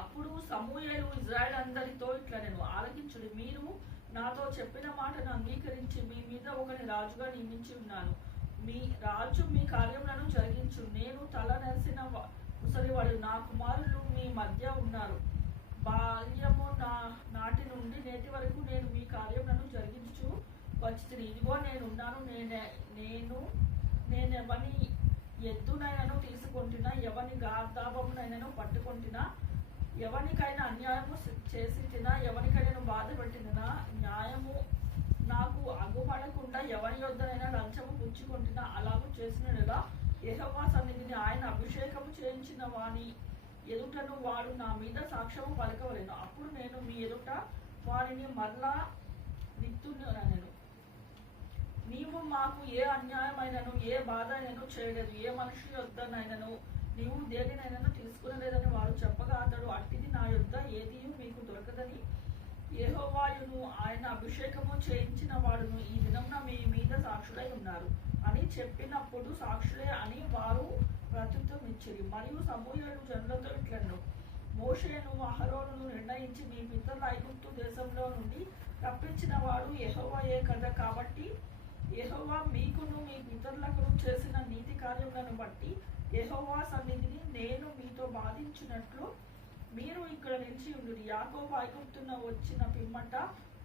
అప్పుడు సమూయేలు ఇజ్రాయెల్ అందరితో ఇట్లా నేను ఆలకించుడి, మీరు నాతో చెప్పిన మాటను అంగీకరించి మీ మీద ఒకని రాజుగా నియమించి ఉన్నాను. మీ రాజు మీ కార్యములను జరిగించు. నేను తల నెరిసిన ముసలివాడు, నా కుమారులు మీ మధ్య ఉన్నారు. బాల్యము నాటి నుండి నేటి వరకు నేను మీ కార్యములను జరిగించు వచ్చి, ఇదిగో నేనున్నాను. నేనెవని ఎద్దునైనను తీసుకొంటినా, ఎవని గార్ధాపమునైనను పట్టుకొంటినా, ఎవరికైనా అన్యాయము చేసి తినా, ఎవరికైనా బాధ పెట్టినా, న్యాయము నాకు అగుపడకుండా ఎవరి యొద్దనైనా లంచము పుచ్చుకొంటినా, అలాగూ చేసినలా యెహోవా సన్నిధిని ఆయన అభిషేకము చేయించిన వాని ఎదుటను వాడు నా మీద సాక్ష్యము పలకవలెను. అప్పుడు నేను మీ ఎదుట వారిని మరలా విత్తునను. నీవు మాకు ఏ అన్యాయమైనను ఏ బాధ అయినను చేయలేదు, ఏ మనిషి యొద్దనైనను నీవు దేనినైనా తీసుకునలేదని వారు చెప్పగా, అతడు అట్టిది నా యొద్ద ఏదీ మీకు దొరకదని యెహోవాయును ఆయన అభిషేకము చేయించిన వాడును ఈ దినమున మీ మీద సాక్షులై ఉన్నారు అని చెప్పినప్పుడు, సాక్షులే అని వారు ప్రత్యుత్తరమిచ్చిరి. మరియు సమూయేలు జనులతో ఇట్లనెను, మోషేను అహరోనును నిర్ణయించి మీ పితరుల ఐగుప్తు దేశంలో నుండి రప్పించిన వాడు యెహోవాయే కదా. కాబట్టి యెహోవా మీకును మీ పితరులకు చేసిన నీతి కార్యములను బట్టి యెహోవా సన్నిధిని నేను మీతో బాధించినట్లు మీరు ఇక్కడ నిలిచి ఉండుడి. యాకోబు ఐగుప్తున వచ్చిన పిమ్మట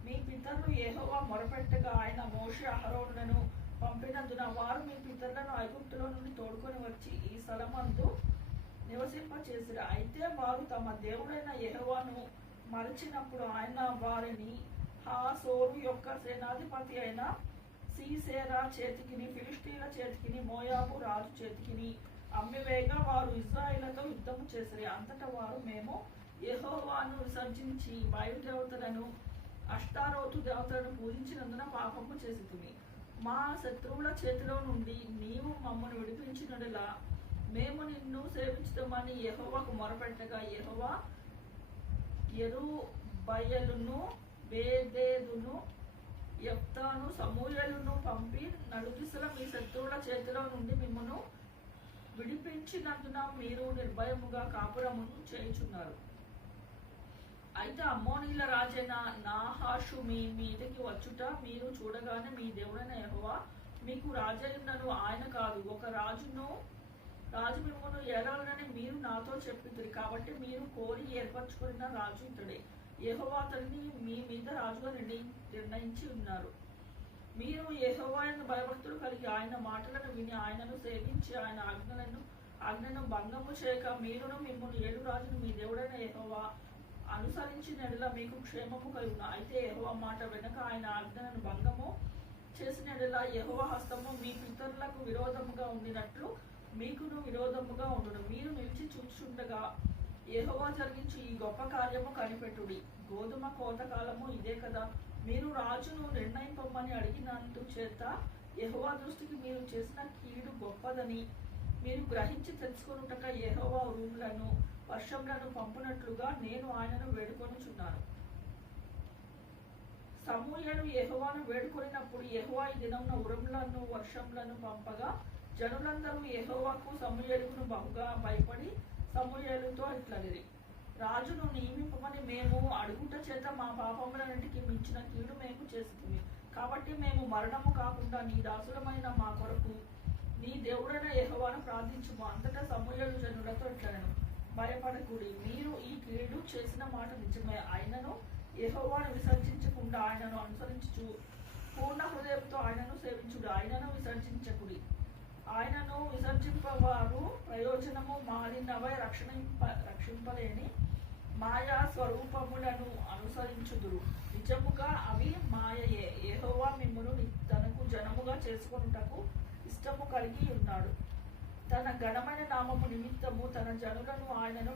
మీ పితరులు యెహోవా మొరపెట్టగా ఆయన మోషే అహరోనులను పంపినందున వారు మీ పితరులను ఐగుప్తులో నుండి తోడుకొని వచ్చి ఈ స్థలమందు నివసింపచేసిరి. అయితే వారు తమ దేవుడైన యెహోవాను మరచినప్పుడు ఆయన వారిని హాసోరు యొక్క సేనాధిపతి అయిన సీసేరా చేతికిని, ఫిలిష్తీయుల చేతికిని, మోయాబు రాజు చేతికిని అమ్మివేయగా వారు ఇశ్రాయేలుతో యుద్ధము చేసిరి. అంతటా వారు, మేము యెహోవాను విసర్జించి వాయుదేవతలను అష్టారోతు దేవతలను పూజించినందున పాపము చేసితిమి. మా శత్రువుల చేతిలో నుండి నీవు మమ్మను విడిపించినట్లా మేము నిన్ను సేవించుతామని యెహోవాకు మొరపెట్టగా, యెహోవా యెరుబ్బయలును బేదేదును యెఫ్తాను సమూయేలును పంపి నలుదిశల మీ శత్రువుల చేతిలో నుండి మిమ్మను విడిపించినందున మీరు నిర్భయముగా కాపురమును చేయుచున్నారు. అయితే అమ్మోనీల రాజైన నాహాషు మీ మీదకి వచ్చుట మీరు చూడగానే మీ దేవుడైన యెహోవా మీకు రాజైనను ఆయన కాదు, ఒక రాజు మిమ్మల్ని ఏలాలని మీరు నాతో చెప్పిద్దురు. కాబట్టి మీరు కోరి ఏర్పరచుకున్న రాజు ఇతడే. యెహోవా అతడిని మీ మీద రాజుగా నిర్ణయించి ఉన్నారు. మీరు యెహోవాను భయభక్తులు కలిగి ఆయన మాటలను విని ఆయనను సేవించి ఆయన ఆజ్ఞను భంగము చేయక మీరును మిమ్మల్ని ఏడు రాజును మీ దేవుడైన యెహోవా అనుసరించినట్లా మీకు క్షేమము కలుగును. అయితే యెహోవా మాట వెనక ఆయన ఆజ్ఞలను భంగము చేసినట్లా యెహోవా హస్తము మీ పితరులకు విరోధముగా ఉండినట్లు మీకును విరోధముగా ఉండును. మీరు నిలిచి చూచుండగా యెహోవా జరిగించి ఈ గొప్ప కార్యము కనిపెట్టుడి. గోధుమ కోత కాలము ఇదే కదా. మీరు రాజును నిర్ణయింపమని అడిగినందు చేత యెహోవా దృష్టికి మీరు చేసిన కీడు గొప్పదని మీరు గ్రహించి తెలుసుకొనుటక యెహోవా ఉరుములను వర్షములను పంపునట్లుగా నేను ఆయనను వేడుకొనుచున్నాను. సమూయేలు యెహోవాను వేడుకొనినప్పుడు యెహోవా ఈ దినమున ఉరుములను వర్షములను పంపగా జనులందరూ యెహోవాకు సమూయేలును బహుగా భయపడి సమూయేలుతో ఇట్లనిరి, రాజును నియమింపమని మేము అడుగుట చేత మా పాపములన్నిటికీ మించిన కీడు మేము చేసితిమి. కాబట్టి మేము మరణము కాకుండా నీ దాసులమైన మా కొరకు నీ దేవుడైన యెహోవాను ప్రార్థించుము. అంతటా సమూయేలు జనులతో ఇట్లనెను, భయపడకుడి, మీరు ఈ కీడు చేసిన మాట నిజమే. ఆయనను యెహోవాను విసర్జించకుండా ఆయనను అనుసరించుచు పూర్ణ హృదయంతో ఆయనను సేవించుడు. ఆయనను విసర్జించకుడి. ఆయనను విసర్జింపవారు ప్రయోజనము మారినవై రక్షింపలేని మాయా స్వరూపములను అనుసరించుదురు. నిజముగా అవి మాయయే. యెహోవా మిమ్మును తనకు జనముగా చేసుకొనుటకు ఇష్టము కలిగి ఉన్నాడు. తన ఘనమైన నామము నిమిత్తము తన జనులను ఆయనను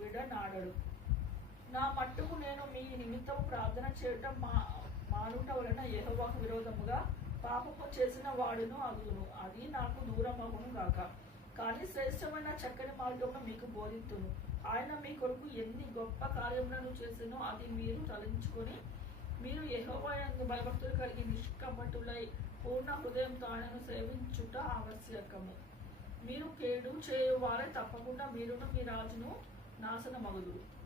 విడనాడడు. నా మట్టుకు నేను మీ నిమిత్తము ప్రార్థన చేయటం మానుట వలన యెహోవాకు విరోధముగా పాపము చేసిన వాడును అగును. అది నాకు దూరమగును గాక. కానీ శ్రేష్టమైన చక్కని మార్గమును మీకు బోధింతును. ఆయన మీ కొరకు ఎన్ని గొప్ప కార్యములను చేసినో అది మీరు తలంచుకొని మీరు యెహోవా యందు భయభక్తులు కలిగి నిష్కపటులై పూర్ణ హృదయంతో ఆయనను సేవించుట ఆవశ్యకము. మీరు కేడు చేయువారే తప్పకుండా మీరును మీ రాజును నాశనమగుదురు.